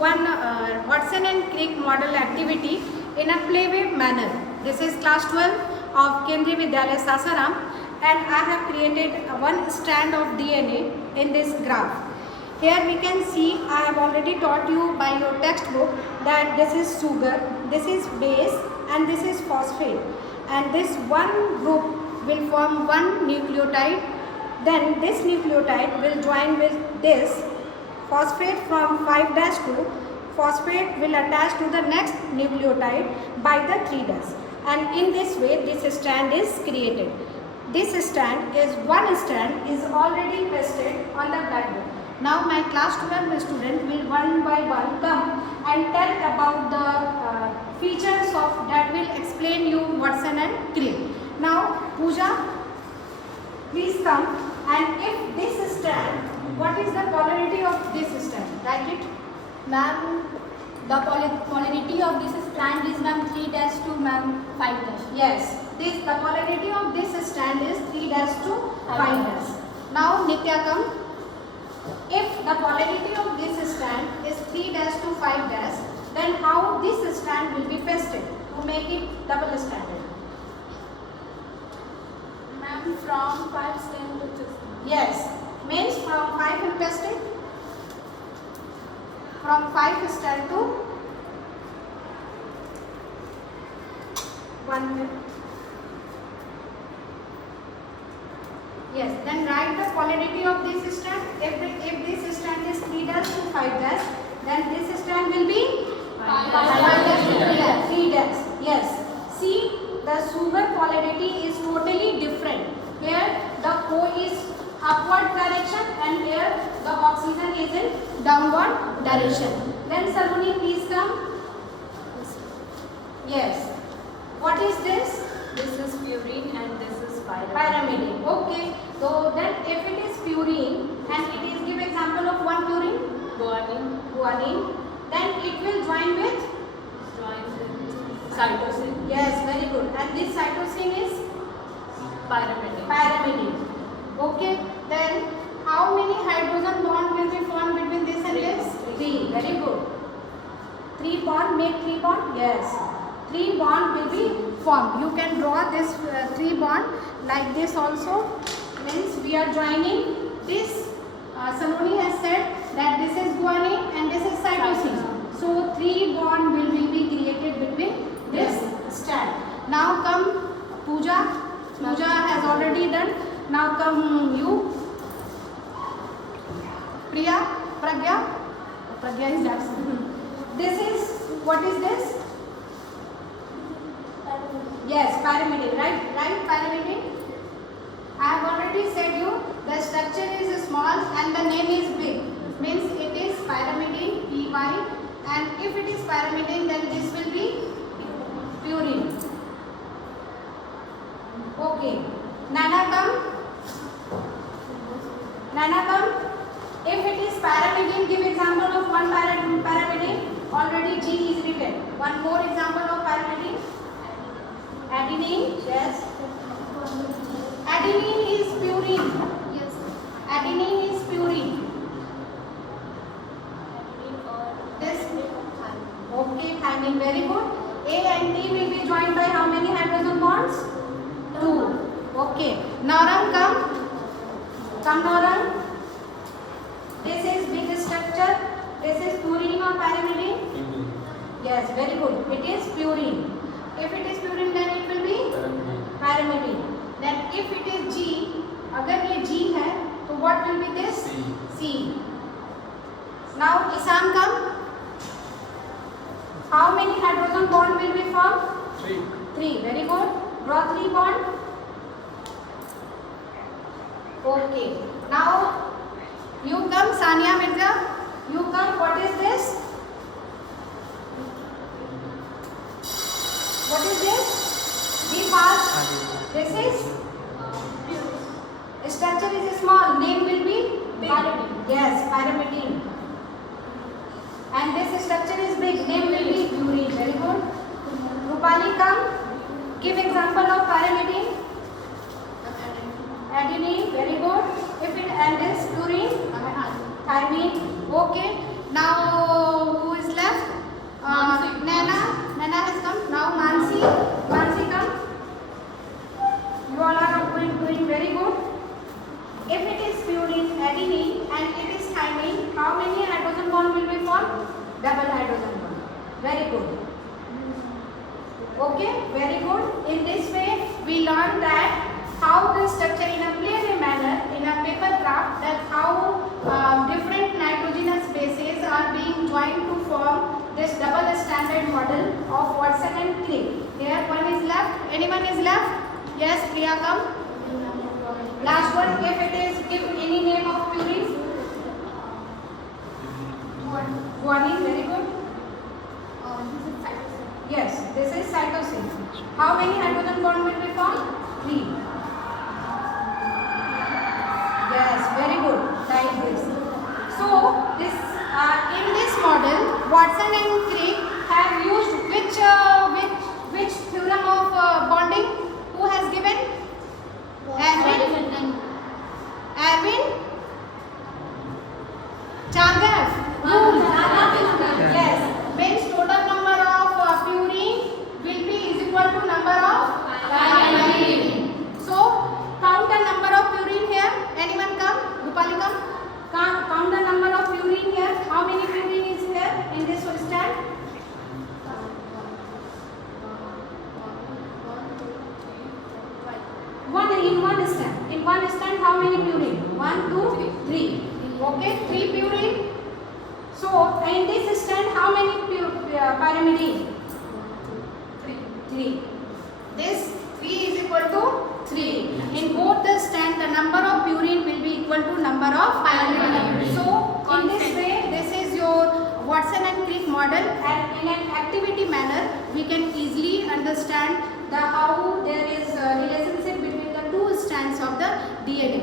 one Watson and Crick model activity in a playway manner. This is class 12 of Kendriya Vidyalaya Sasaram, and I have created one strand of DNA in this graph. Here we can see I have already taught you by your textbook that this is sugar, this is base, and this is phosphate, and this one group will form one nucleotide. Then this nucleotide will join with this phosphate from 5' to phosphate will attach to the next nucleotide by the 3' and in this way this strand is created. This strand is already pasted on the blackboard. Now my class 12 student will one by one come and tell about the features of that will explain you Watson and Crick. Now Pooja, please come. And if this strand, what is the polarity of this strand? Write it. Ma'am, the polarity of this strand is 3' to 5'. Yes, the polarity of this strand is 3' to 5'. Now Nitya, come. If the polarity of this strand is 3' to 5', then how this strand will be pasted to make it double stranded? Ma'am, from 5 strand to 6. Yes, means from 5 will pasted. From 5 strand to 1. Yes, then write the polarity of this strand. If this strand is 3' to 5', then this strand will be 5'. 3'. Yes. See, the sugar polarity is totally different. Here the O is upward direction and here the oxygen is in downward direction. Then Saloni, please come. Yes. What is this? This is purine and this is Pyrimidine. Okay. So then if it is purine and it is, give example of one purine. Guanine. Then it will join with cytosine. Yes, very good. And this cytosine is Pyrimidine. Okay. Then how many hydrogen bond will be formed between this and this? 3. Very good. 3 bond, make 3 bond? Yes. 3 bond will be formed. You can draw this 3 bond like this also. Means we are joining this. Saloni has said that this is guanine and this is cytosine. So 3 bond will be created between this strand. Now come Pooja. Pooja has already done. Now come you. Priya, Pragya is that. This is, what is this? Yes, pyrimidine, right, pyrimidine. I have already said you, the structure is small and the name is big. Means it is pyrimidine, PY, and if it is pyrimidine, then this will be purine. Okay. Nana, come. If it is pyrimidine, give example of one pyrimidine. Already G is written. One more example of pyrimidine. Adenine. Yes. Adenine is purine. Yes. Adenine is purine. This. Okay, thymine. Very good. A and T will be joined by how many hydrogen bonds? 2. Okay. Naurang, come. Come, Naurang. This is big structure. This is purine or pyrimidine? Yes, very good. It is purine. If it is purine, then it will be pyrimidine. Then if it is G, अगर ये G है, तो what will be this? C. Now Isam, come. How many hydrogen bond will be formed? 3. Very good. Draw 3 bond. Okay. Now you come, Sania Mirza. You come. What is this? What is this? Be fast. This is structure is small. Name will be big. Pyrimidine. Yes, pyrimidine. And this structure is big. Name will be purine. Very good. Rupali, come. Give example of pyrimidine. Adenine. Very good. If it and this purine. Thymine. Okay. Now who how many hydrogen bond will be formed? Double hydrogen bond. Very good. Okay, very good. In this way, we learned that how the structure in a playful manner in a paper craft, that how different nitrogenous bases are being joined to form this double stranded model of Watson and Crick. Here one is left. Anyone is left? Yes, Priya, come. Last one, if it is, give any name of purine. Guanine, very good. Yes, this is cytosine. How many hydrogen bond will be formed? 3. Yes, very good. Like this. So, this in this model, Watson and Crick have used which theorem of bonding? Who has given? Erwin Chargaff rule. Yes, means total number of purine will be is equal to number of pyrimidine. So count the number of purine here. Anyone come? Rupali come. Count the number of purine here. How many purine is here in this stand? In one stand, how many purine? 1, 2, 3. Okay, 3 purine. So in this stand, how many pyrimidine? 3. This 3 is equal to 3. In both the stand, the number of purine will be equal to number of pyrimidine. So in this way, this is your Watson and Crick model, and in an activity manner, we can easily understand how there is a relationship between the two strands of the DNA.